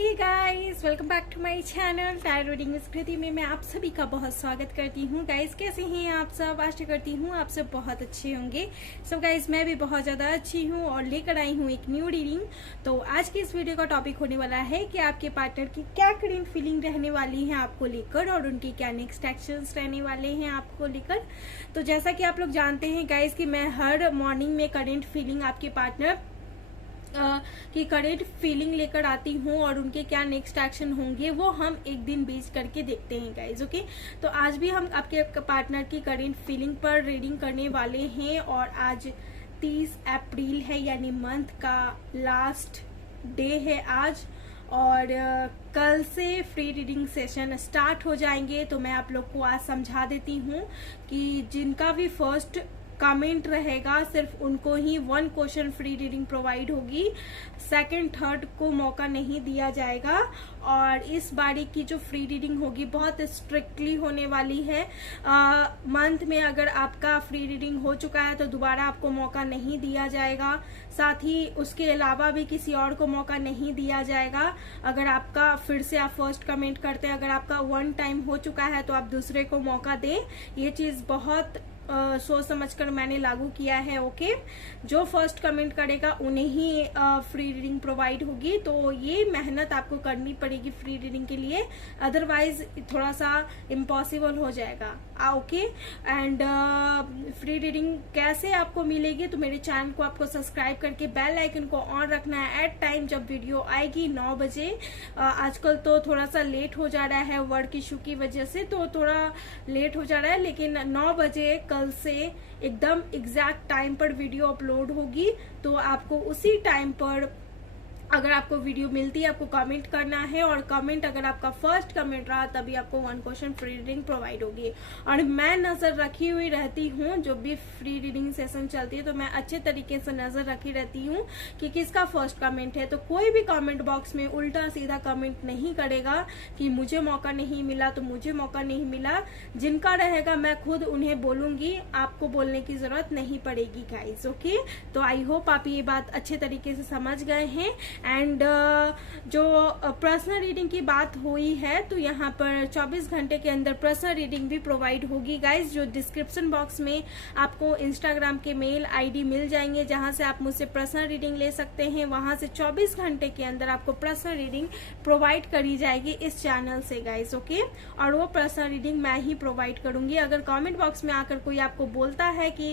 Hey guys, welcome back to my channel tarot reading with Kriti में मैं आप सभी का बहुत स्वागत करती हूँ। गाइस कैसे हैं आप सब? आशा करती हूँ आप सब बहुत अच्छे होंगे। सो गाइस मैं भी बहुत ज़्यादा अच्छी हूँ और लेकर आई हूँ एक न्यू रीडिंग। तो आज की इस वीडियो का टॉपिक होने वाला है कि आपके पार्टनर की क्या करेंट फीलिंग रहने वाली है आपको लेकर और उनके क्या नेक्स्ट एक्शंस रहने वाले हैं आपको लेकर। तो जैसा कि आप लोग जानते हैं गाइस कि मैं हर मॉर्निंग में करेंट फीलिंग आपके पार्टनर की करेंट फीलिंग लेकर आती हूँ और उनके क्या नेक्स्ट एक्शन होंगे वो हम एक दिन बेस करके देखते हैं गाइज। ओके, तो आज भी हम आपके पार्टनर की करेंट फीलिंग पर रीडिंग करने वाले हैं और आज 30 अप्रैल है यानी मंथ का लास्ट डे है आज। और कल से फ्री रीडिंग सेशन स्टार्ट हो जाएंगे। तो मैं आप लोग को आज समझा देती हूँ कि जिनका भी फर्स्ट कमेंट रहेगा सिर्फ उनको ही 1 क्वेश्चन फ्री रीडिंग प्रोवाइड होगी। सेकंड थर्ड को मौका नहीं दिया जाएगा। और इस बारी की जो फ्री रीडिंग होगी बहुत स्ट्रिक्टली होने वाली है। मंथ में अगर आपका फ्री रीडिंग हो चुका है तो दोबारा आपको मौका नहीं दिया जाएगा। साथ ही उसके अलावा भी किसी और को मौका नहीं दिया जाएगा। अगर आपका फिर से आप फर्स्ट कमेंट करते हैं, अगर आपका 1 टाइम हो चुका है तो आप दूसरे को मौका दें। ये चीज बहुत सोच समझकर मैंने लागू किया है। ओके, जो फर्स्ट कमेंट करेगा उन्हें ही फ्री रीडिंग प्रोवाइड होगी। तो ये मेहनत आपको करनी पड़ेगी फ्री रीडिंग के लिए, अदरवाइज थोड़ा सा इम्पॉसिबल हो जाएगा। ओके, एंड फ्री रीडिंग कैसे आपको मिलेगी? तो मेरे चैनल को आपको सब्सक्राइब करके बेल आइकन को ऑन रखना है एट टाइम जब वीडियो आएगी 9 बजे। आजकल तो थोड़ा सा लेट हो जा रहा है वर्क इशू की वजह से, तो थोड़ा लेट हो जा रहा है, लेकिन 9 बजे कल से एकदम एग्जैक्ट टाइम पर वीडियो अपलोड होगी। तो आपको उसी टाइम पर अगर आपको वीडियो मिलती है आपको कमेंट करना है और कमेंट अगर आपका फर्स्ट कमेंट रहा तभी आपको 1 क्वेश्चन फ्री रीडिंग प्रोवाइड होगी। और मैं नजर रखी हुई रहती हूँ, जो भी फ्री रीडिंग सेशन चलती है तो मैं अच्छे तरीके से नजर रखी रहती हूँ कि किसका फर्स्ट कमेंट है। तो कोई भी कमेंट बॉक्स में उल्टा सीधा कमेंट नहीं करेगा कि मुझे मौका नहीं मिला तो मुझे मौका नहीं मिला। जिनका रहेगा मैं खुद उन्हें बोलूंगी, आपको बोलने की जरूरत नहीं पड़ेगी गाइस। ओके, तो आई होप आप ये बात अच्छे तरीके से समझ गए हैं। एंड जो पर्सनल रीडिंग की बात हुई है तो यहाँ पर 24 घंटे के अंदर पर्सनल रीडिंग भी प्रोवाइड होगी गाइज। जो डिस्क्रिप्शन बॉक्स में आपको इंस्टाग्राम के मेल आईडी मिल जाएंगे जहां से आप मुझसे पर्सनल रीडिंग ले सकते हैं। वहां से 24 घंटे के अंदर आपको पर्सनल रीडिंग प्रोवाइड करी जाएगी इस चैनल से गाइज। ओके, और वो पर्सनल रीडिंग मैं ही प्रोवाइड करूंगी। अगर कमेंट बॉक्स में आकर कोई आपको बोलता है कि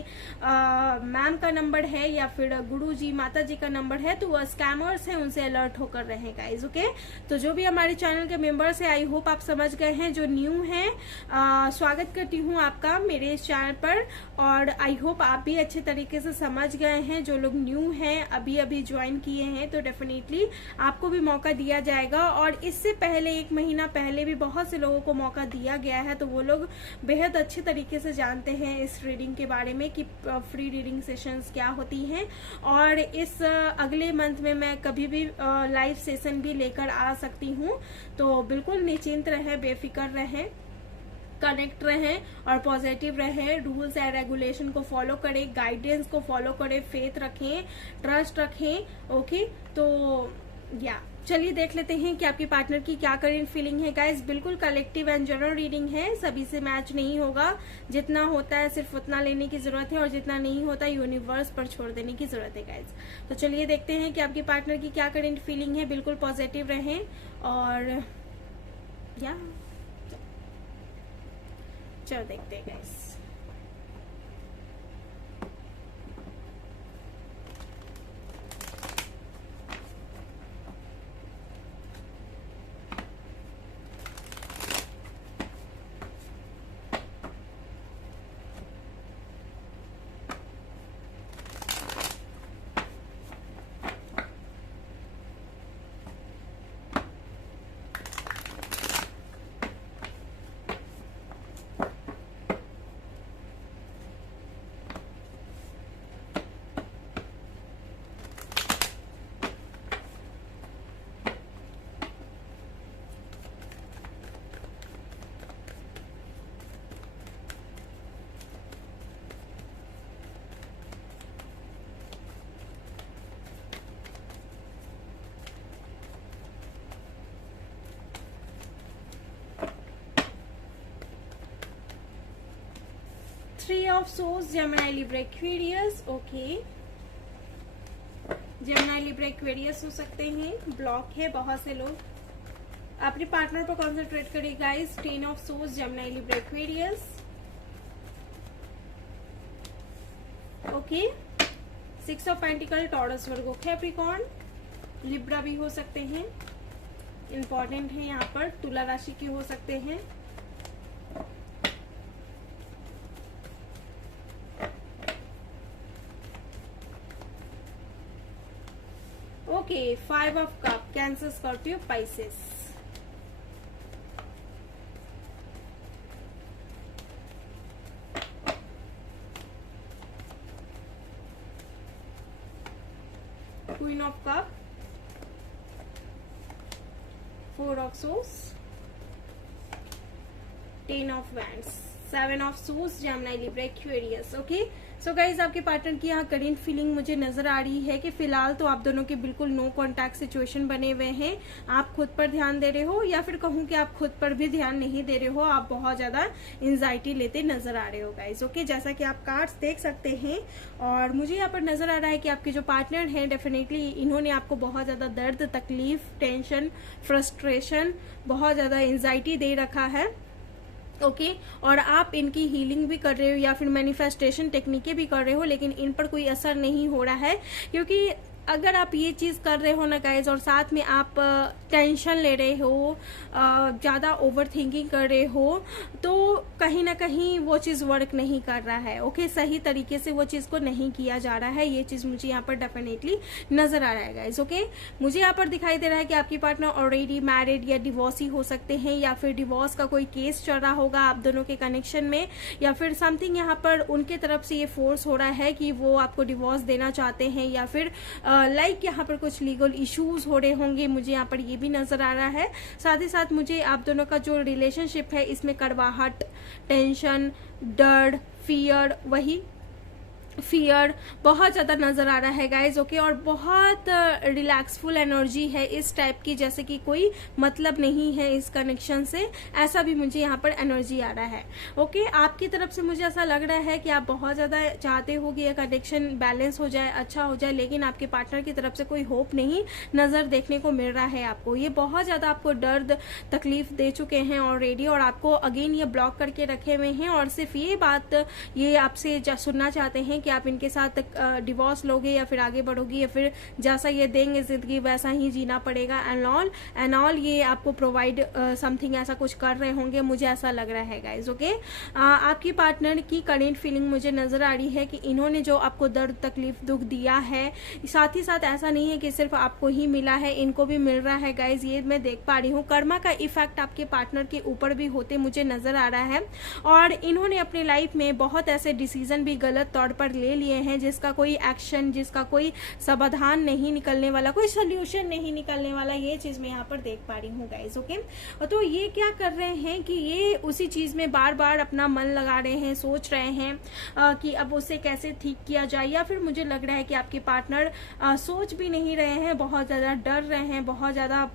मैम का नंबर है या फिर गुरु जी माता जी का नंबर है तो वह स्कैमर्स है, उनसे अलर्ट होकर रहें गाइज। ओके, तो जो भी हमारे चैनल के मेंबर्स है आई होप आप समझ गए हैं। जो न्यू हैं स्वागत करती हूँ आपका मेरे इस चैनल पर और आई होप आप भी अच्छे तरीके से समझ गए हैं। जो लोग न्यू हैं अभी अभी ज्वाइन किए हैं तो डेफिनेटली आपको भी मौका दिया जाएगा। और इससे पहले 1 महीना पहले भी बहुत से लोगों को मौका दिया गया है, तो वो लोग बेहद अच्छे तरीके से जानते हैं इस रीडिंग के बारे में कि फ्री रीडिंग सेशंस क्या होती हैं। और इस अगले मंथ में मैं कभी भी लाइव सेशन भी लेकर आ सकती हूँ। तो बिल्कुल निश्चिंत रहें, बेफिक्र रहें, कनेक्ट रहें और पॉजिटिव रहें। रूल्स एंड रेगुलेशन को फॉलो करें, गाइडेंस को फॉलो करें, फेथ रखें, ट्रस्ट रखें। ओके, तो या चलिए देख लेते हैं कि आपके पार्टनर की क्या करेंट फीलिंग है गाइस। बिल्कुल कलेक्टिव एंड जनरल रीडिंग है, सभी से मैच नहीं होगा। जितना होता है सिर्फ उतना लेने की जरूरत है और जितना नहीं होता यूनिवर्स पर छोड़ देने की जरूरत है गाइस। तो चलिए देखते हैं कि आपके पार्टनर की क्या करेंट फीलिंग है। बिल्कुल पॉजिटिव रहें और या चलो देखते हैं guys. 3 of source, Gemini, Libra, Aquarius. Okay, Gemini, Libra, Aquarius हो सकते हैं, ब्लॉक है बहुत से लोग। अपने पार्टनर पर कॉन्सेंट्रेट करिए guys. 10 of source, Gemini, Libra, Aquarius. Okay, 6 of pentacle, taurus, Virgo, Capricorn, Libra भी हो सकते हैं, इंपॉर्टेंट है यहाँ पर। तुला राशि के हो सकते हैं। Okay, 5 of cup, cancer, Scorpio, Pisces. Queen of cup, 4 of source, 10 of wands, 7 of source, Gemini, Libra, Aquarius. Okay, so guys आपके पार्टनर की यहाँ करेंट फीलिंग मुझे नजर आ रही है कि फिलहाल तो आप दोनों के बिल्कुल नो कॉन्टैक्ट सिचुएशन बने हुए हैं। आप खुद पर ध्यान दे रहे हो, या फिर कहूँ कि आप खुद पर भी ध्यान नहीं दे रहे हो, आप बहुत ज्यादा एंजाइटी लेते नजर आ रहे हो गाइज। ओके, जैसा कि आप कार्ड्स देख सकते हैं, और मुझे यहाँ पर नजर आ रहा है कि आपके जो पार्टनर हैं डेफिनेटली इन्होंने आपको बहुत ज्यादा दर्द, तकलीफ, टेंशन, फ्रस्ट्रेशन, बहुत ज्यादा एंजाइटी दे रखा है। ओके, और आप इनकी हीलिंग भी कर रहे हो या फिर मैनिफेस्टेशन टेक्निकें भी कर रहे हो, लेकिन इन पर कोई असर नहीं हो रहा है। क्योंकि अगर आप ये चीज कर रहे हो ना गाइज, और साथ में आप टेंशन ले रहे हो, ज्यादा ओवर थिंकिंग कर रहे हो, तो कहीं ना कहीं वो चीज वर्क नहीं कर रहा है। ओके, सही तरीके से वो चीज को नहीं किया जा रहा है। ये चीज मुझे यहाँ पर डेफिनेटली नजर आ रहा है गाइज। ओके, मुझे यहाँ पर दिखाई दे रहा है कि आपकी पार्टनर ऑलरेडी मैरिड या डिवोर्सी हो सकते हैं, या फिर डिवोर्स का कोई केस चल रहा होगा आप दोनों के कनेक्शन में, या फिर समथिंग यहाँ पर उनके तरफ से ये फोर्स हो रहा है कि वो आपको डिवोर्स देना चाहते हैं, या फिर लाइक यहाँ पर कुछ लीगल इश्यूज हो रहे होंगे, मुझे यहाँ पर ये भी नजर आ रहा है। साथ ही साथ मुझे आप दोनों का जो रिलेशनशिप है इसमें कड़वाहट, टेंशन, डर, फियर बहुत ज्यादा नजर आ रहा है गाइज। ओके, और बहुत रिलैक्सफुल एनर्जी है इस टाइप की, जैसे कि कोई मतलब नहीं है इस कनेक्शन से, ऐसा भी मुझे यहाँ पर एनर्जी आ रहा है। ओके, आपकी तरफ से मुझे ऐसा लग रहा है कि आप बहुत ज्यादा चाहते हो कि ये कनेक्शन बैलेंस हो जाए, अच्छा हो जाए, लेकिन आपके पार्टनर की तरफ से कोई होप नहीं नजर देखने को मिल रहा है आपको। ये बहुत ज्यादा आपको दर्द, तकलीफ दे चुके हैं ऑलरेडी, और आपको अगेन ये ब्लॉक करके रखे हुए हैं, और सिर्फ ये बात ये आपसे सुनना चाहते हैं कि आप इनके साथ डिवोर्स लोगे या फिर आगे बढ़ोगी, या फिर जैसा ये देंगे जिंदगी वैसा ही जीना पड़ेगा, एंड ऑल ये आपको प्रोवाइड समथिंग ऐसा कुछ कर रहे होंगे, मुझे ऐसा लग रहा है गाइज। ओके, आपकी पार्टनर की करेंट फीलिंग मुझे नजर आ रही है कि इन्होंने जो आपको दर्द, तकलीफ, दुख दिया है, साथ ही साथ ऐसा नहीं है कि सिर्फ आपको ही मिला है, इनको भी मिल रहा है गाइज। ये मैं देख पा रही हूँ, कर्मा का इफेक्ट आपके पार्टनर के ऊपर भी होते मुझे नजर आ रहा है, और इन्होंने अपनी लाइफ में बहुत ऐसे डिसीजन भी गलत तौर पर ले लिए हैं, जिसका कोई एक्शन, जिसका कोई समाधान नहीं निकलने वाला, कोई सोल्यूशन नहीं निकलने वाला, ये चीज मैं यहाँ पर देख पा रही हूँ गाइज। ओके, तो ये क्या कर रहे हैं कि ये उसी चीज में बार बार अपना मन लगा रहे हैं, सोच रहे हैं कि अब उसे कैसे ठीक किया जाए, या फिर मुझे लग रहा है कि आपके पार्टनर सोच भी नहीं रहे हैं, बहुत ज्यादा डर रहे हैं, बहुत ज्यादा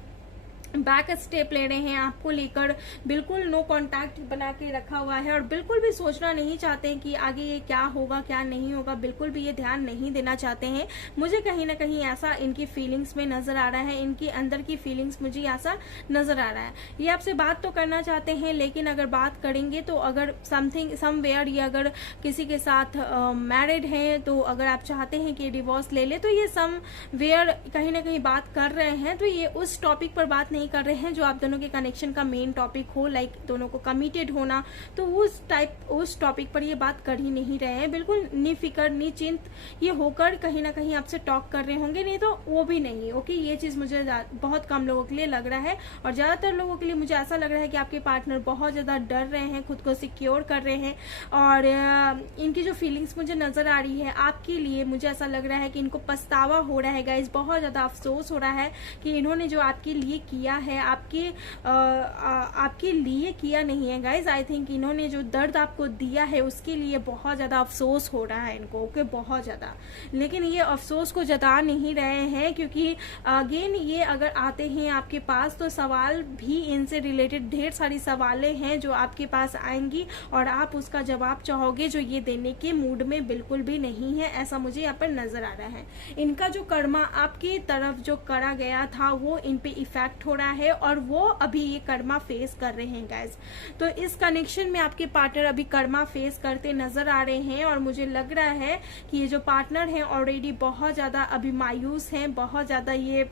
बैक स्टेप ले रहे हैं आपको लेकर, बिल्कुल नो कांटेक्ट बना के रखा हुआ है, और बिल्कुल भी सोचना नहीं चाहते हैं कि आगे ये क्या होगा क्या नहीं होगा, बिल्कुल भी ये ध्यान नहीं देना चाहते हैं। मुझे कहीं ना कहीं ऐसा इनकी फीलिंग्स में नजर आ रहा है, इनकी अंदर की फीलिंग्स मुझे ऐसा नजर आ रहा है। ये आपसे बात तो करना चाहते हैं, लेकिन अगर बात करेंगे तो अगर समथिंग समवेयर ये अगर किसी के साथ मैरिड हैं, तो अगर आप चाहते हैं कि डिवोर्स ले ले, तो ये समवेयर कहीं ना कहीं बात कर रहे हैं, तो ये उस टॉपिक पर बात नहीं कर रहे हैं जो आप दोनों के कनेक्शन का मेन टॉपिक हो, लाइक दोनों को कमिटेड होना, तो उस टॉपिक पर ये बात कर ही नहीं रहे हैं। बिल्कुल निफिकर, निचिंत ये होकर कहीं ना कहीं आपसे टॉक कर रहे होंगे, नहीं तो वो भी नहीं। ओके, ये चीज मुझे बहुत कम लोगों के लिए लग रहा है, और ज्यादातर लोगों के लिए मुझे ऐसा लग रहा है कि आपके पार्टनर बहुत ज्यादा डर रहे हैं, खुद को सिक्योर कर रहे हैं, और इनकी जो फीलिंग्स मुझे नजर आ रही है आपके लिए, मुझे ऐसा लग रहा है कि इनको पछतावा हो रहा है गाइज, बहुत ज्यादा अफसोस हो रहा है कि इन्होंने जो आपके लिए किया किया है आपके लिए किया नहीं है गाइज। आई थिंक इन्होंने जो दर्द आपको दिया है उसके लिए बहुत ज़्यादा अफसोस हो रहा है इनको, ओके, बहुत ज़्यादा। लेकिन ये अफसोस को जता नहीं रहे हैं, क्योंकि अगेन ये अगर आते हैं आपके पास तो सवाल भी इनसे रिलेटेड ढेर सारी सवालें हैं जो आपके पास आएंगी और आप उसका जवाब चाहोगे, जो ये देने के मूड में बिल्कुल भी नहीं है, ऐसा मुझे यहाँ पर नजर आ रहा है। इनका जो कर्मा आपकी तरफ जो करा गया था वो इन पे इफेक्ट हो रहा है और वो अभी ये कर्मा फेस कर रहे हैं गाइज। तो इस कनेक्शन में आपके पार्टनर अभी कर्मा फेस करते नजर आ रहे हैं और मुझे लग रहा है कि ये जो पार्टनर हैं ऑलरेडी बहुत ज्यादा अभी मायूस हैं, बहुत ज्यादा ये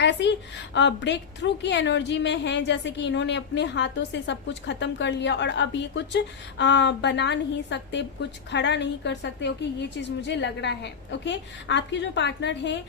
ऐसी ब्रेक थ्रू की एनर्जी में है, जैसे कि इन्होंने अपने हाथों से सब कुछ खत्म कर लिया और अब ये कुछ बना नहीं सकते, कुछ खड़ा नहीं कर सकते। ओके, ये चीज मुझे लग रहा है। ओके, आपके जो पार्टनर हैं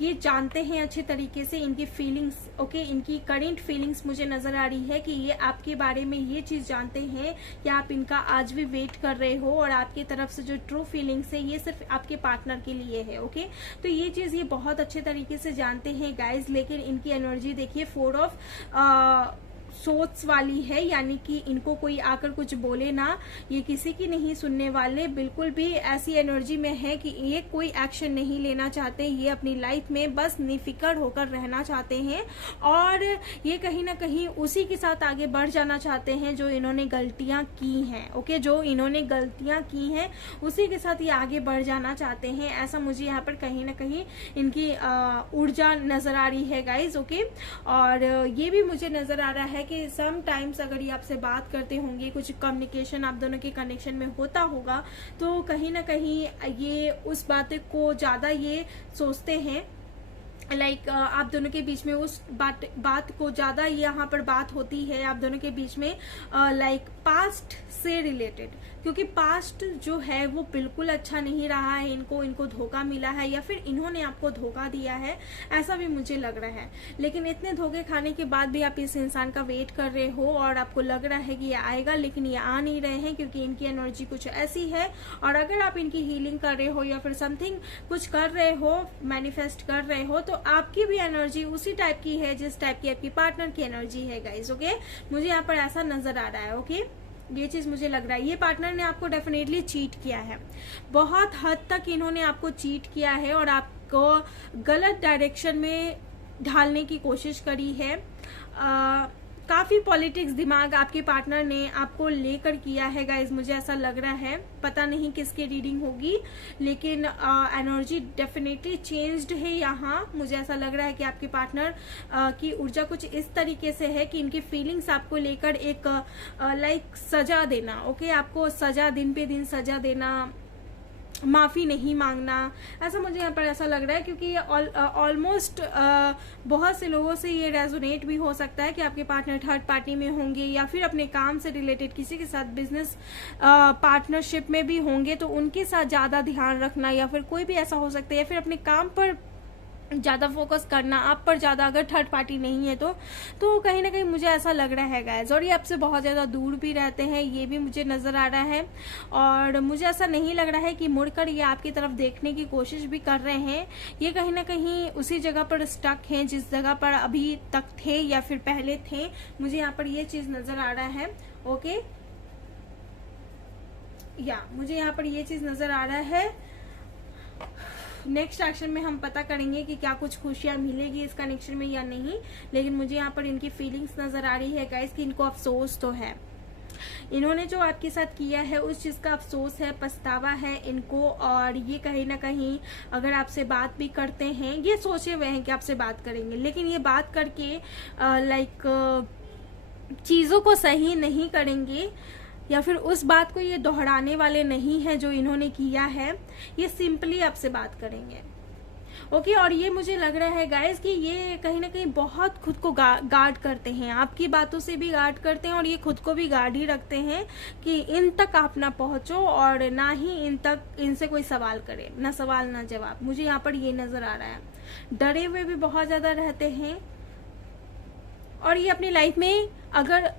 ये जानते हैं अच्छे तरीके से इनकी फीलिंग्स, ओके, इनकी करेंट फीलिंग्स मुझे नजर आ रही है कि ये आपके बारे में ये चीज जानते हैं कि आप इनका आज भी वेट कर रहे हो और आपकी तरफ से जो ट्रू फीलिंग्स है ये सिर्फ आपके पार्टनर के लिए है। ओके, तो ये चीज ये बहुत अच्छे तरीके से जानते हैं गाइज। लेकिन इनकी एनर्जी देखिए 4 ऑफ सोच वाली है, यानी कि इनको कोई आकर कुछ बोले ना, ये किसी की नहीं सुनने वाले, बिल्कुल भी ऐसी एनर्जी में है कि ये कोई एक्शन नहीं लेना चाहते, ये अपनी लाइफ में बस निफिकर होकर रहना चाहते हैं और ये कहीं ना कहीं उसी के साथ आगे बढ़ जाना चाहते हैं जो इन्होंने गलतियां की हैं। ओके, जो इन्होंने गलतियां की हैं उसी के साथ ये आगे बढ़ जाना चाहते हैं, ऐसा मुझे यहाँ पर कहीं ना कहीं इनकी ऊर्जा नजर आ रही है गाइज। ओके, और ये भी मुझे नजर आ रहा है कि सम टाइम्स अगर ये आपसे बात करते होंगे, कुछ कम्युनिकेशन आप दोनों के कनेक्शन में होता होगा, तो कहीं ना कहीं ये उस बात को ज्यादा ये सोचते हैं, लाइक आप दोनों के बीच में उस बात को ज्यादा यहाँ पर बात होती है आप दोनों के बीच में, लाइक पास्ट से रिलेटेड, क्योंकि पास्ट जो है वो बिल्कुल अच्छा नहीं रहा है, इनको धोखा मिला है या फिर इन्होंने आपको धोखा दिया है, ऐसा भी मुझे लग रहा है। लेकिन इतने धोखे खाने के बाद भी आप इस इंसान का वेट कर रहे हो और आपको लग रहा है कि ये आएगा, लेकिन ये आ नहीं रहे हैं क्योंकि इनकी एनर्जी कुछ ऐसी है। और अगर आप इनकी हीलिंग कर रहे हो या फिर समथिंग कुछ कर रहे हो, मैनिफेस्ट कर रहे हो, तो आपकी भी एनर्जी उसी टाइप की है जिस टाइप की आपकी पार्टनर की एनर्जी है गाइस। ओके, मुझे यहाँ पर ऐसा नजर आ रहा है। ओके, ये चीज मुझे लग रहा है ये पार्टनर ने आपको डेफिनेटली चीट किया है, बहुत हद तक इन्होंने आपको चीट किया है और आपको गलत डायरेक्शन में ढालने की कोशिश करी है। काफी पॉलिटिक्स दिमाग आपके पार्टनर ने आपको लेकर किया है गाइज, मुझे ऐसा लग रहा है। पता नहीं किसकी रीडिंग होगी, लेकिन एनर्जी डेफिनेटली चेंज्ड है यहाँ। मुझे ऐसा लग रहा है कि आपके पार्टनर की ऊर्जा कुछ इस तरीके से है कि इनकी फीलिंग्स आपको लेकर एक लाइक सजा देना, ओके, आपको सजा, दिन पे दिन सजा देना, माफी नहीं मांगना, ऐसा मुझे यहाँ पर ऐसा लग रहा है। क्योंकि ऑलमोस्ट बहुत से लोगों से ये रेजोनेट भी हो सकता है कि आपके पार्टनर थर्ड पार्टी में होंगे या फिर अपने काम से रिलेटेड किसी के साथ बिजनेस पार्टनरशिप में भी होंगे, तो उनके साथ ज्यादा ध्यान रखना, या फिर कोई भी ऐसा हो सकता है, या फिर अपने काम पर ज्यादा फोकस करना, आप पर ज्यादा, अगर थर्ड पार्टी नहीं है तो कहीं ना कहीं मुझे ऐसा लग रहा है गाइस। और ये आपसे बहुत ज्यादा दूर भी रहते हैं, ये भी मुझे नजर आ रहा है। और मुझे ऐसा नहीं लग रहा है कि मुड़कर ये आपकी तरफ देखने की कोशिश भी कर रहे हैं, ये कहीं ना कहीं उसी जगह पर स्टक हैं जिस जगह पर अभी तक थे या फिर पहले थे, मुझे यहाँ पर ये चीज नजर आ रहा है। ओके, या मुझे यहाँ पर ये चीज नजर आ रहा है। नेक्स्ट एक्शन में हम पता करेंगे कि क्या कुछ खुशियां मिलेगी इस कनेक्शन में या नहीं, लेकिन मुझे यहाँ पर इनकी फीलिंग्स नजर आ रही है गाइस कि इनको अफसोस तो है, इन्होंने जो आपके साथ किया है उस चीज का अफसोस है, पछतावा है इनको। और ये कहीं ना कहीं अगर आपसे बात भी करते हैं, ये सोचे हुए हैं कि आपसे बात करेंगे, लेकिन ये बात करके लाइक चीजों को सही नहीं करेंगे या फिर उस बात को ये दोहराने वाले नहीं है जो इन्होंने किया है, ये सिंपली आपसे बात करेंगे। ओके, और ये मुझे लग रहा है गाइस कि ये कहीं ना कहीं बहुत खुद को गार्ड करते हैं, आपकी बातों से भी गार्ड करते हैं और ये खुद को भी गार्ड ही रखते हैं कि इन तक आप ना पहुंचो और ना ही इनसे कोई सवाल करे, ना सवाल ना जवाब। मुझे यहाँ पर ये नजर आ रहा है, डरे हुए भी बहुत ज्यादा रहते हैं। और ये अपनी लाइफ में अगर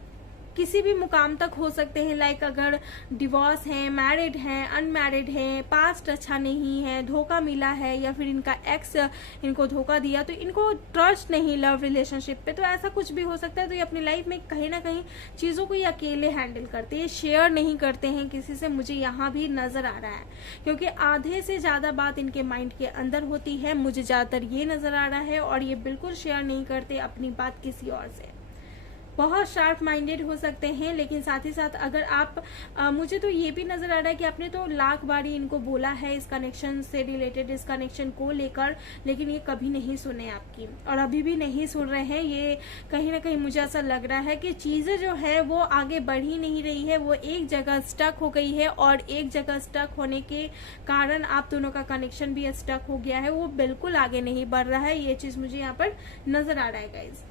किसी भी मुकाम तक हो सकते हैं। लाइक अगर डिवोर्स है, मैरिड है, अनमैरिड है, पास्ट अच्छा नहीं है, धोखा मिला है, या फिर इनका एक्स इनको धोखा दिया, तो इनको ट्रस्ट नहीं लव रिलेशनशिप पे, तो ऐसा कुछ भी हो सकता है। तो ये अपनी लाइफ में कहीं ना कहीं चीज़ों को ये अकेले हैंडल करते हैं, शेयर नहीं करते हैं किसी से, मुझे यहाँ भी नज़र आ रहा है। क्योंकि आधे से ज़्यादा बात इनके माइंड के अंदर होती है, मुझे ज़्यादातर ये नज़र आ रहा है। और ये बिल्कुल शेयर नहीं करते अपनी बात किसी और से। बहुत शार्प माइंडेड हो सकते हैं, लेकिन साथ ही साथ अगर आप मुझे तो ये भी नजर आ रहा है कि आपने तो लाख बारी इनको बोला है इस कनेक्शन से रिलेटेड, इस कनेक्शन को लेकर, लेकिन ये कभी नहीं सुने आपकी, और अभी भी नहीं सुन रहे हैं। ये कहीं ना कहीं मुझे ऐसा लग रहा है कि चीजें जो है वो आगे बढ़ ही नहीं रही है, वो एक जगह स्टक हो गई है, और एक जगह स्टक होने के कारण आप दोनों का कनेक्शन भी स्टक हो गया है, वो बिल्कुल आगे नहीं बढ़ रहा है। ये चीज मुझे यहाँ पर नजर आ रहा है गाइज।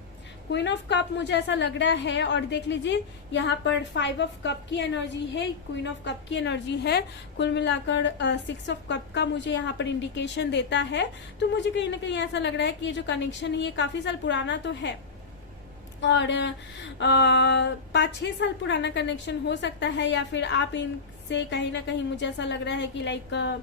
क्वीन ऑफ कप मुझे ऐसा लग रहा है, और देख लीजिए यहाँ पर 5 ऑफ कप की एनर्जी है, क्वीन ऑफ कप की एनर्जी है। कुल मिलाकर 6 ऑफ कप का मुझे यहाँ पर इंडिकेशन देता है। तो मुझे कहीं ना कहीं ऐसा लग रहा है कि ये जो कनेक्शन है ये काफी साल पुराना तो है, और 5-6 साल पुराना कनेक्शन हो सकता है, या फिर आप इनसे कहीं ना कहीं मुझे ऐसा लग रहा है कि लाइक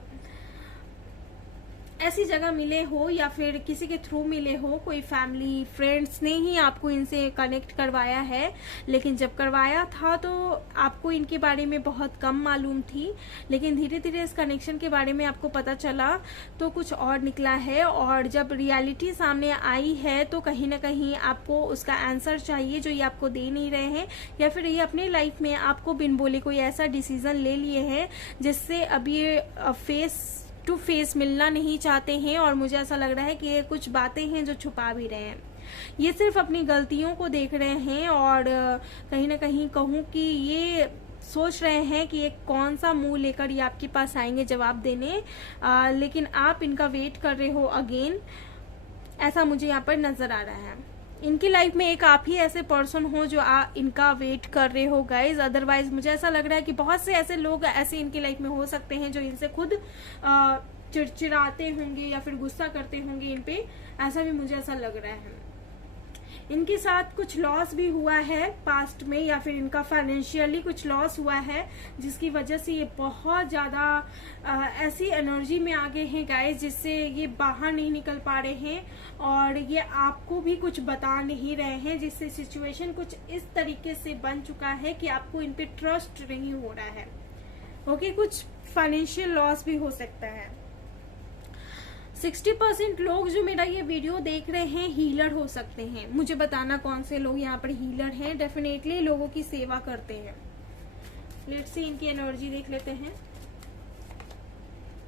ऐसी जगह मिले हो, या फिर किसी के थ्रू मिले हो, कोई फैमिली फ्रेंड्स ने ही आपको इनसे कनेक्ट करवाया है। लेकिन जब करवाया था तो आपको इनके बारे में बहुत कम मालूम थी, लेकिन धीरे धीरे इस कनेक्शन के बारे में आपको पता चला तो कुछ और निकला है। और जब रियलिटी सामने आई है तो कहीं ना कहीं आपको उसका आंसर चाहिए जो ये आपको दे नहीं रहे हैं, या फिर ये अपनी लाइफ में आपको बिन बोले कोई ऐसा डिसीजन ले लिए हैं जिससे अब ये फेस टू फेस मिलना नहीं चाहते हैं। और मुझे ऐसा लग रहा है कि ये कुछ बातें हैं जो छुपा भी रहे हैं, ये सिर्फ अपनी गलतियों को देख रहे हैं, और कहीं ना कहीं कहूँ कि ये सोच रहे हैं कि ये कौन सा मुंह लेकर ये आपके पास आएंगे जवाब देने, लेकिन आप इनका वेट कर रहे हो अगेन, ऐसा मुझे यहाँ पर नजर आ रहा है। इनकी लाइफ में एक आप ही ऐसे पर्सन हो जो इनका वेट कर रहे हो गाइज। अदरवाइज मुझे ऐसा लग रहा है कि बहुत से ऐसे लोग ऐसे इनकी लाइफ में हो सकते हैं जो इनसे खुद चिड़चिड़ाते होंगे या फिर गुस्सा करते होंगे इन पे, ऐसा भी मुझे ऐसा लग रहा है। इनके साथ कुछ लॉस भी हुआ है पास्ट में, या फिर इनका फाइनेंशियली कुछ लॉस हुआ है, जिसकी वजह से ये बहुत ज्यादा ऐसी एनर्जी में आ गए हैं गाइस, जिससे ये बाहर नहीं निकल पा रहे हैं, और ये आपको भी कुछ बता नहीं रहे हैं, जिससे सिचुएशन कुछ इस तरीके से बन चुका है कि आपको इन पे ट्रस्ट नहीं हो रहा है। ओके, कुछ फाइनेंशियल लॉस भी हो सकता है। 60% लोग जो मेरा ये वीडियो देख रहे हैं हीलर हो सकते हैं। मुझे बताना कौन से लोग यहाँ पर हीलर हैं। डेफिनेटली लोगों की सेवा करते हैं। लेट्स सी इनकी एनर्जी देख लेते हैं।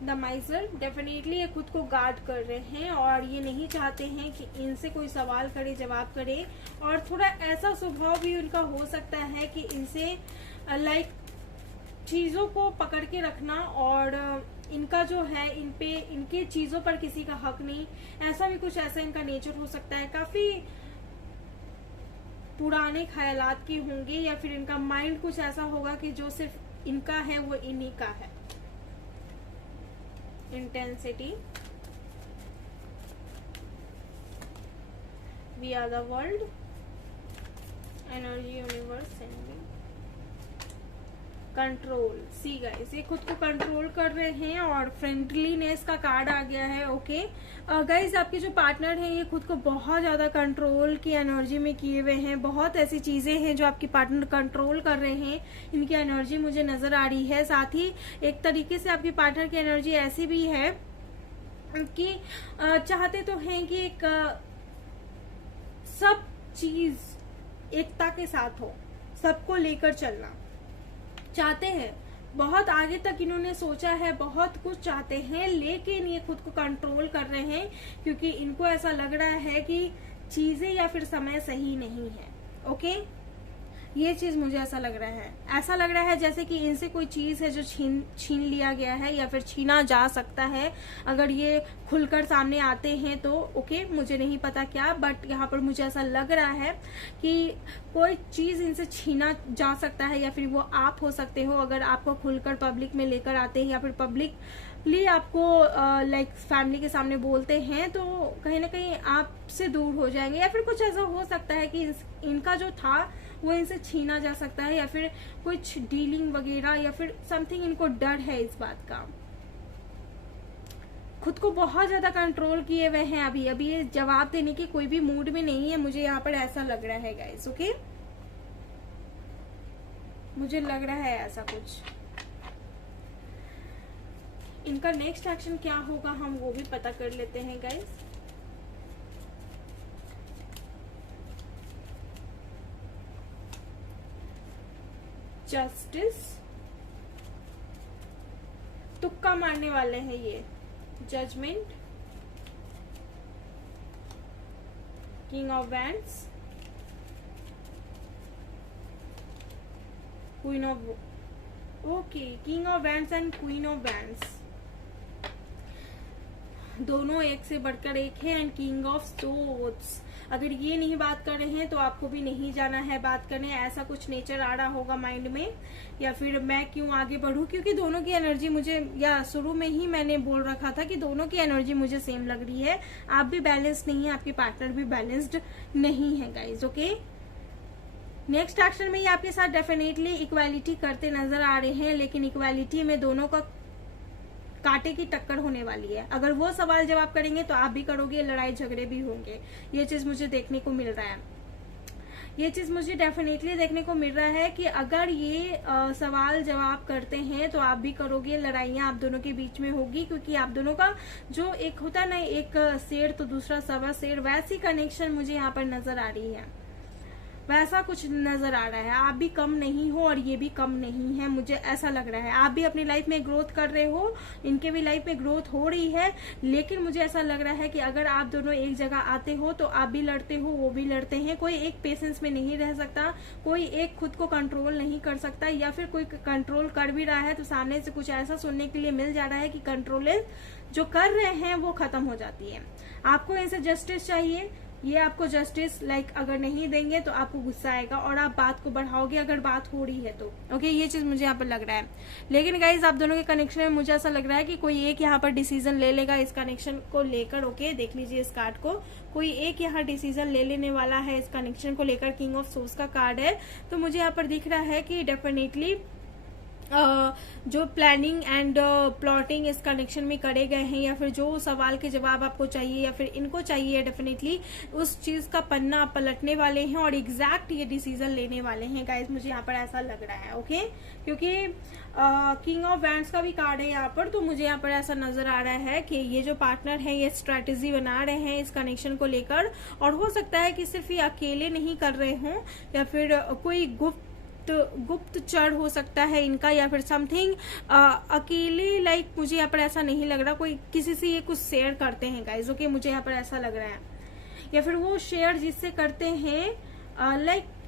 द माइजर, डेफिनेटली ये खुद को गार्ड कर रहे हैं, और ये नहीं चाहते हैं कि इनसे कोई सवाल करे, जवाब करे, और थोड़ा ऐसा स्वभाव भी उनका हो सकता है कि इनसे लाइक चीजों को पकड़ के रखना, और इनका जो है इन पे इनके चीजों पर किसी का हक नहीं, ऐसा भी कुछ ऐसा इनका नेचर हो सकता है। काफी पुराने ख्यालात के होंगे, या फिर इनका माइंड कुछ ऐसा होगा कि जो सिर्फ इनका है वो इन्हीं का है। Intensity, we are the world, energy universe, control. See guys, ये खुद को कंट्रोल कर रहे हैं, और फ्रेंडलीनेस का कार्ड आ गया है। ओके गाइस, आपके जो पार्टनर हैं ये खुद को बहुत ज्यादा कंट्रोल की एनर्जी में किए हुए हैं। बहुत ऐसी चीजें हैं जो आपके पार्टनर कंट्रोल कर रहे हैं, इनकी एनर्जी मुझे नजर आ रही है। साथ ही एक तरीके से आपके पार्टनर की एनर्जी ऐसी भी है कि चाहते तो हैं कि एक सब चीज एकता के साथ हो, सबको लेकर चलना चाहते हैं। बहुत आगे तक इन्होंने सोचा है, बहुत कुछ चाहते हैं, लेकिन ये खुद को कंट्रोल कर रहे हैं, क्योंकि इनको ऐसा लग रहा है कि चीजें या फिर समय सही नहीं है। ओके, ये चीज मुझे ऐसा लग रहा है। ऐसा लग रहा है जैसे कि इनसे कोई चीज है जो छीन लिया गया है, या फिर छीना जा सकता है अगर ये खुलकर सामने आते हैं तो। ओके, मुझे नहीं पता क्या, बट यहाँ पर मुझे ऐसा लग रहा है कि कोई चीज इनसे छीना जा सकता है, या फिर वो आप हो सकते हो अगर आपको खुलकर पब्लिक में लेकर आते हैं, या फिर पब्लिकली आपको लाइक फैमिली के सामने बोलते हैं, तो कहीं ना कहीं आपसे दूर हो जाएंगे, या फिर कुछ ऐसा हो सकता है कि इनका जो था वो इनसे छीना जा सकता है, या फिर कुछ डीलिंग वगैरह, या फिर समथिंग इनको डर है इस बात का। खुद को बहुत ज्यादा कंट्रोल किए हुए हैं, अभी ये जवाब देने की कोई भी मूड में नहीं है, मुझे यहाँ पर ऐसा लग रहा है गाइस। ओके, मुझे लग रहा है ऐसा कुछ। इनका नेक्स्ट एक्शन क्या होगा हम वो भी पता कर लेते हैं गाइस। जस्टिस, तुक्का मारने वाले हैं ये। Judgement, king of wands, queen of, okay, king of wands and queen of wands दोनों एक से बढ़कर एक है, एंड किंग ऑफ सोर्ड्स। अगर ये नहीं बात कर रहे हैं तो आपको भी नहीं जाना है बात करने, ऐसा कुछ नेचर आ रहा होगा माइंड में। या फिर मैं क्यों आगे बढ़ूं, क्योंकि दोनों की एनर्जी मुझे, या शुरू में ही मैंने बोल रखा था कि दोनों की एनर्जी मुझे सेम लग रही है। आप भी बैलेंस्ड नहीं है, आपके पार्टनर भी बैलेंस्ड नहीं है गाइज। ओके, नेक्स्ट एक्शन में ये आपके साथ डेफिनेटली इक्वालिटी करते नजर आ रहे हैं, लेकिन इक्वालिटी में दोनों का कांटे की टक्कर होने वाली है। अगर वो सवाल जवाब करेंगे तो आप भी करोगे, लड़ाई झगड़े भी होंगे। ये चीज मुझे देखने को मिल रहा है, ये चीज मुझे डेफिनेटली देखने को मिल रहा है कि अगर ये सवाल जवाब करते हैं तो आप भी करोगे, लड़ाइयां आप दोनों के बीच में होगी, क्योंकि आप दोनों का जो एक होता ना, एक शेर तो दूसरा सवा शेर, वैसी कनेक्शन मुझे यहाँ पर नजर आ रही है, वैसा कुछ नजर आ रहा है। आप भी कम नहीं हो और ये भी कम नहीं है, मुझे ऐसा लग रहा है। आप भी अपनी लाइफ में ग्रोथ कर रहे हो, इनके भी लाइफ में ग्रोथ हो रही है, लेकिन मुझे ऐसा लग रहा है कि अगर आप दोनों एक जगह आते हो तो आप भी लड़ते हो, वो भी लड़ते हैं। कोई एक पेशेंस में नहीं रह सकता, कोई एक खुद को कंट्रोल नहीं कर सकता, या फिर कोई कंट्रोल कर भी रहा है तो सामने से कुछ ऐसा सुनने के लिए मिल जा रहा है कि कंट्रोल जो कर रहे हैं वो खत्म हो जाती है। आपको इनसे जस्टिस चाहिए, ये आपको जस्टिस अगर नहीं देंगे तो आपको गुस्सा आएगा और आप बात को बढ़ाओगे अगर बात हो रही है तो। ओके, ये चीज मुझे यहाँ पर लग रहा है। लेकिन गाइज आप दोनों के कनेक्शन में मुझे ऐसा लग रहा है कि कोई एक यहाँ पर डिसीजन ले लेगा इस कनेक्शन को लेकर। ओके, देख लीजिए इस कार्ड को, कोई एक यहाँ डिसीजन ले लेने वाला है इस कनेक्शन को लेकर। किंग ऑफ सोर्स का कार्ड है, तो मुझे यहाँ पर दिख रहा है कि डेफिनेटली जो प्लानिंग एंड प्लॉटिंग इस कनेक्शन में करे गए हैं, या फिर जो सवाल के जवाब आपको चाहिए या फिर इनको चाहिए, डेफिनेटली उस चीज का पन्ना पलटने वाले हैं और एग्जैक्ट ये डिसीजन लेने वाले हैं गाइस। मुझे यहाँ पर ऐसा लग रहा है। ओके, क्योंकि किंग ऑफ वैंड्स का भी कार्ड है यहाँ पर, तो मुझे यहाँ पर ऐसा नजर आ रहा है कि ये जो पार्टनर है ये स्ट्रैटेजी बना रहे हैं इस कनेक्शन को लेकर, और हो सकता है कि सिर्फ ये अकेले नहीं कर रहे हों, या फिर कोई गुप्तचर हो सकता है इनका, या फिर समथिंग अकेले। मुझे यहाँ पर ऐसा नहीं लग रहा कोई किसी से ये कुछ शेयर करते हैं गाइज। ओके, मुझे यहाँ पर ऐसा लग रहा है, या फिर वो शेयर जिससे करते हैं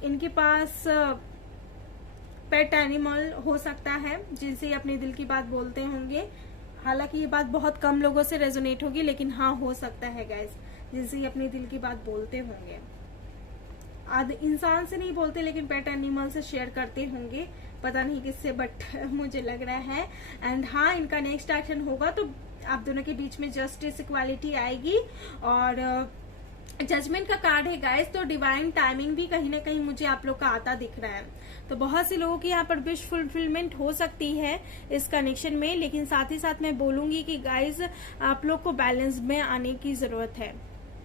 इनके पास पेट एनिमल हो सकता है जिनसे ये अपने दिल की बात बोलते होंगे। हालांकि ये बात बहुत कम लोगों से रेजोनेट होगी, लेकिन हाँ हो सकता है गाइज, जिनसे ये अपने दिल की बात बोलते होंगे। इंसान से नहीं बोलते, लेकिन पेट एनिमल से शेयर करते होंगे, पता नहीं किससे, बट मुझे लग रहा है। एंड हाँ, इनका नेक्स्ट एक्शन होगा तो आप दोनों के बीच में जस्टिस इक्वालिटी आएगी, और जजमेंट का कार्ड है गाइस, तो डिवाइन टाइमिंग भी कहीं ना कहीं मुझे आप लोग का आता दिख रहा है। तो बहुत से लोगों की यहाँ पर विश फुलफिलमेंट हो सकती है इस कनेक्शन में, लेकिन साथ ही साथ मैं बोलूंगी कि गाइस आप लोग को बैलेंस में आने की जरूरत है,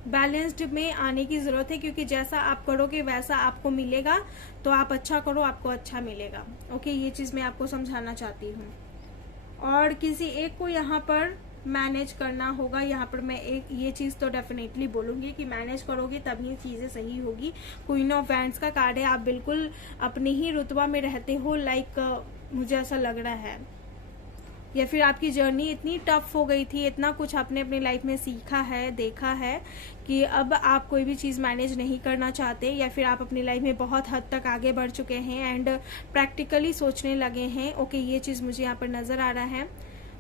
बैलेंस्ड में आने की जरूरत है, क्योंकि जैसा आप करोगे वैसा आपको मिलेगा। तो आप अच्छा करो, आपको अच्छा मिलेगा। ओके, ये चीज मैं आपको समझाना चाहती हूँ। और किसी एक को यहाँ पर मैनेज करना होगा। यहाँ पर मैं एक ये चीज तो डेफिनेटली बोलूंगी कि मैनेज करोगे तभी चीजें सही होगी। क्वीन ऑफ वैंड्स का कार्ड है, आप बिल्कुल अपनी ही रुतबा में रहते हो, मुझे ऐसा लग रहा है, या फिर आपकी जर्नी इतनी टफ हो गई थी, इतना कुछ आपने अपनी लाइफ में सीखा है, देखा है, कि अब आप कोई भी चीज मैनेज नहीं करना चाहते, या फिर आप अपनी लाइफ में बहुत हद तक आगे बढ़ चुके हैं एंड प्रैक्टिकली सोचने लगे हैं। ओके, ये चीज मुझे यहाँ पर नजर आ रहा है।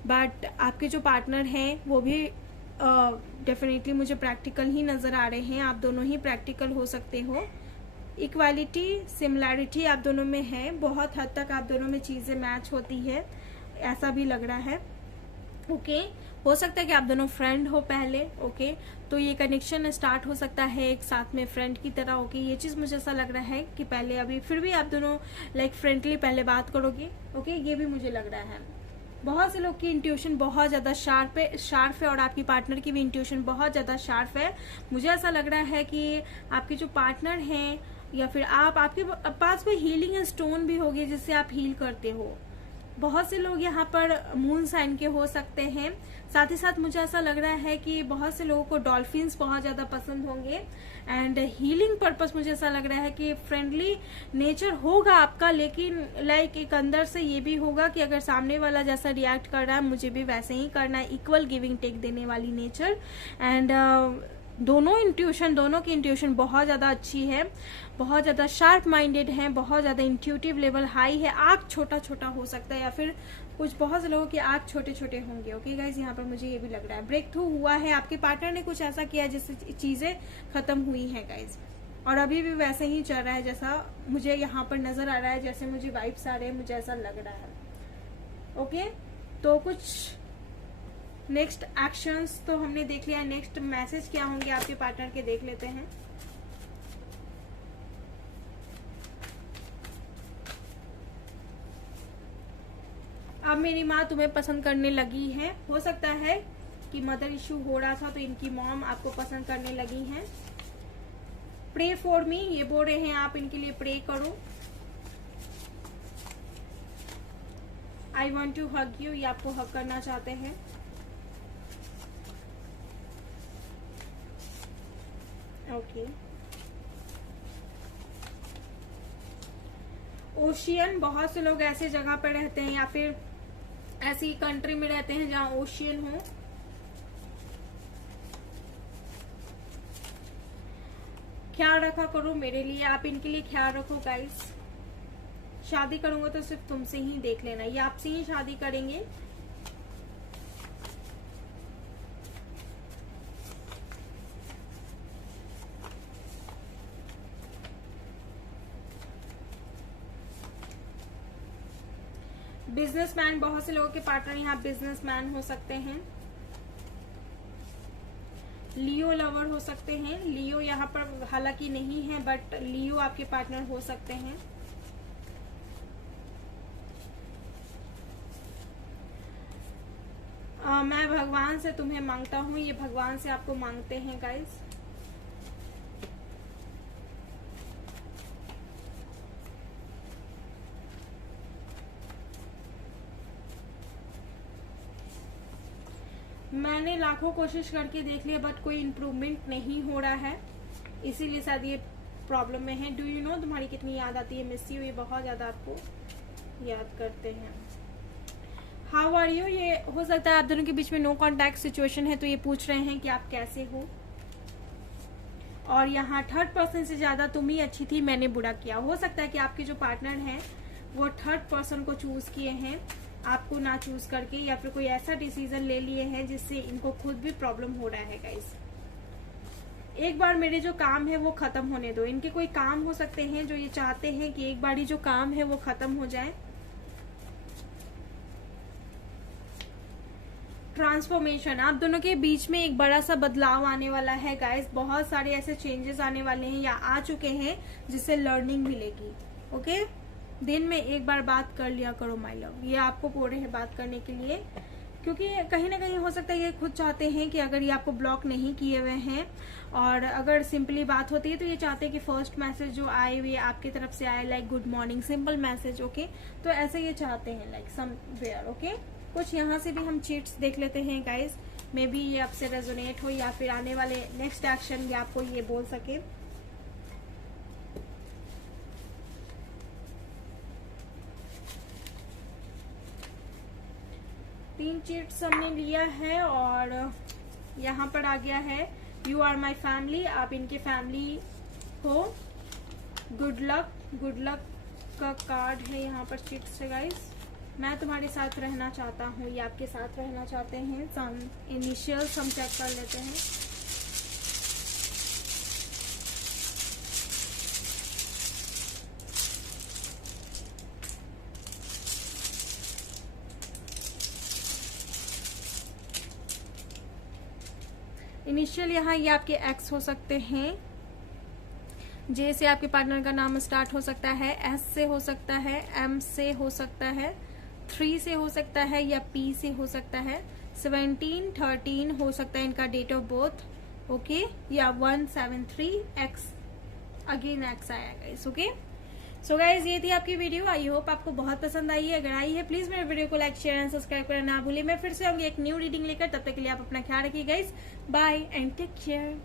बट आपके जो पार्टनर हैं वो भी डेफिनेटली मुझे प्रैक्टिकल ही नजर आ रहे हैं, आप दोनों ही प्रैक्टिकल हो सकते हो। इक्वालिटी, सिमिलैरिटी आप दोनों में है, बहुत हद तक आप दोनों में चीजें मैच होती है, ऐसा भी लग रहा है। ओके, हो सकता है कि आप दोनों फ्रेंड हो पहले, ओके, तो ये कनेक्शन स्टार्ट हो सकता है एक साथ में फ्रेंड की तरह, ओके। ये चीज मुझे ऐसा लग रहा है कि पहले अभी फिर भी आप दोनों लाइक फ्रेंडली पहले बात करोगे, ओके, ये भी मुझे लग रहा है। बहुत से लोग की इंट्यूशन बहुत ज्यादा शार्प है और आपकी पार्टनर की भी इंट्यूशन बहुत ज्यादा शार्प है। मुझे ऐसा लग रहा है कि आपके जो पार्टनर हैं या फिर आपके पास कोई हीलिंग स्टोन भी होगी जिससे आप हील करते हो। बहुत से लोग यहाँ पर मून साइन के हो सकते हैं। साथ ही साथ मुझे ऐसा लग रहा है कि बहुत से लोगों को डॉल्फिन्स बहुत ज्यादा पसंद होंगे एंड हीलिंग पर्पस मुझे ऐसा लग रहा है कि फ्रेंडली नेचर होगा आपका, लेकिन लाइक एक अंदर से ये भी होगा कि अगर सामने वाला जैसा रिएक्ट कर रहा है मुझे भी वैसे ही करना है, इक्वल गिविंग टेक देने वाली नेचर। एंड दोनों की इंट्यूशन बहुत ज्यादा अच्छी है, बहुत ज्यादा शार्प माइंडेड है, बहुत ज्यादा इंट्यूटिव लेवल हाई है। आंख छोटा छोटा हो सकता है या फिर कुछ बहुत से लोगों के आंख छोटे छोटे होंगे, ओके गाइज, यहाँ पर मुझे ये भी लग रहा है। ब्रेक थ्रू हुआ है, आपके पार्टनर ने कुछ ऐसा किया जिससे चीजें खत्म हुई हैं गाइज, और अभी भी वैसे ही चल रहा है जैसा मुझे यहाँ पर नजर आ रहा है, जैसे मुझे वाइब्स आ रहे हैं, मुझे ऐसा लग रहा है, ओके। तो कुछ नेक्स्ट एक्शंस तो हमने देख लिया, नेक्स्ट मैसेज क्या होंगे आपके पार्टनर के देख लेते हैं। अब मेरी माँ तुम्हें पसंद करने लगी है। हो सकता है कि मदर इशू हो रहा था तो इनकी मॉम आपको पसंद करने लगी हैं। प्रे फॉर मी, ये बोल रहे हैं आप इनके लिए प्रे करो। I want to hug you, ये आपको हग करना चाहते हैं। ओके। ओशियन, बहुत से लोग ऐसे जगह पर रहते हैं या फिर ऐसी कंट्री में रहते हैं जहां ओशियन हो। ख्याल रखा करो मेरे लिए, आप इनके लिए ख्याल रखो गाइस। शादी करूंगा तो सिर्फ तुमसे ही देख लेना, ये आपसे ही शादी करेंगे। बिजनेसमैन, बहुत से लोगों के पार्टनर यहाँ बिजनेसमैन हो सकते हैं। लियो लवर हो सकते हैं। लियो यहाँ पर हालांकि नहीं है, बट लियो आपके पार्टनर हो सकते हैं। मैं भगवान से तुम्हें मांगता हूँ, ये भगवान से आपको मांगते हैं गाइस। मैंने लाखों कोशिश करके देख लिया बट कोई इम्प्रूवमेंट नहीं हो रहा है, इसीलिए शायद ये प्रॉब्लम में है। डू यू नो तुम्हारी कितनी याद आती है, मिस यू, ये बहुत ज्यादा आपको याद करते हैं। हाउ आर यू, ये हो सकता है आप दोनों के बीच में नो कॉन्टैक्ट सिचुएशन है, तो ये पूछ रहे हैं कि आप कैसे हो। और यहाँ थर्ड पर्सन से ज्यादा तुम ही अच्छी थी, मैंने बुरा किया। हो सकता है कि आपके जो पार्टनर हैं वो थर्ड पर्सन को चूज किए हैं आपको ना चूज करके, या फिर कोई ऐसा डिसीजन ले लिए हैं जिससे इनको खुद भी प्रॉब्लम हो रहा है गाइस। एक बार मेरे जो काम है वो खत्म होने दो। इनके कोई काम हो सकते हैं जो ये चाहते हैं कि एक बार ही जो काम है वो खत्म हो जाए। ट्रांसफॉर्मेशन, आप दोनों के बीच में एक बड़ा सा बदलाव आने वाला है गाइस। बहुत सारे ऐसे चेंजेस आने वाले हैं या आ चुके हैं जिससे लर्निंग मिलेगी, ओके। दिन में एक बार बात कर लिया करो माय लव, ये आपको बोल रहे हैं बात करने के लिए, क्योंकि कहीं ना कहीं हो सकता है ये खुद चाहते हैं कि अगर ये आपको ब्लॉक नहीं किए हुए हैं और अगर सिंपली बात होती है तो ये चाहते हैं कि फर्स्ट मैसेज जो आए हुए आपकी तरफ से आए, like good morning, simple message, okay. तो ऐसे ये चाहते हैं लाइक समवेयर, ओके। कुछ यहाँ से भी हम चीट्स देख लेते हैं गाइज, मे बी ये आपसे रेजोनेट हो या फिर आने वाले नेक्स्ट एक्शन ये आपको ये बोल सके। तीन चीट्स हमने लिया है और यहाँ पर आ गया है यू आर माई फैमिली, आप इनके फैमिली हो। गुड लक का कार्ड है यहाँ पर चीट्स से गाइस। मैं तुम्हारे साथ रहना चाहता हूँ, ये आपके साथ रहना चाहते हैं। सम इनिशियल्स हम चेक कर लेते हैं। इनिशियल यहाँ ये आपके एक्स हो सकते हैं, जे से आपके पार्टनर का नाम स्टार्ट हो सकता है, एस से हो सकता है, एम से हो सकता है, 3 से हो सकता है या पी से हो सकता है, 17, 13 हो सकता है इनका डेट ऑफ बर्थ, ओके, या 173 एक्स, अगेन एक्स आया गाइस, ओके। सो गाइज ये थी आपकी वीडियो, आई होप आपको बहुत पसंद आई है। अगर आई है प्लीज मेरे वीडियो को लाइक शेयर एंड सब्सक्राइब करना ना भूलिए। मैं फिर से आऊंगी एक न्यू रीडिंग लेकर, तब तक के लिए आप अपना ख्याल रखिए guys, bye and take care.